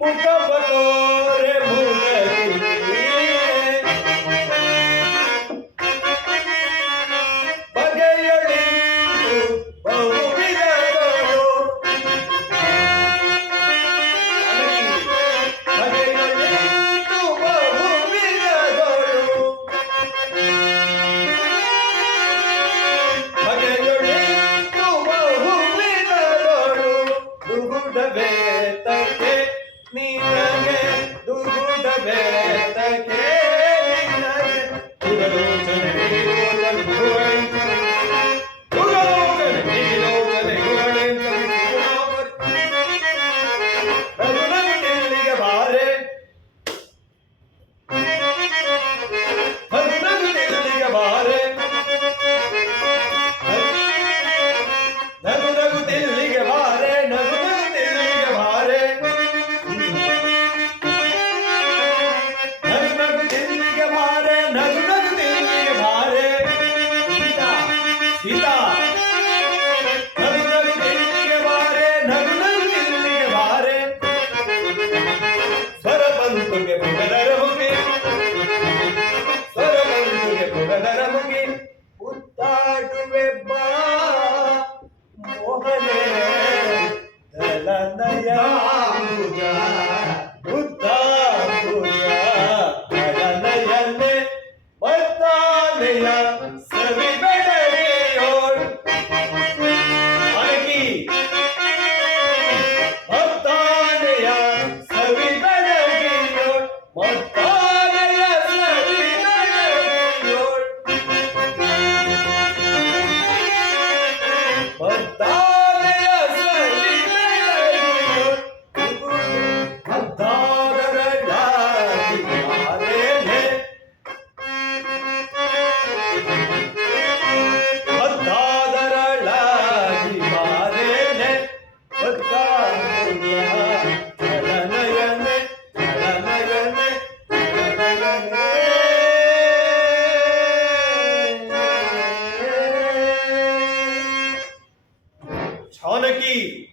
un campo ನಮಗೆ ಹುತ್ತಾಡುವೆ ಬಾ ಮೋಹನೆ ದಲನಯ ಹುತ್ತಾಡುಯ ದಲನಯನ್ನೇ ಬರ್ತಾನೆಯ છ નકી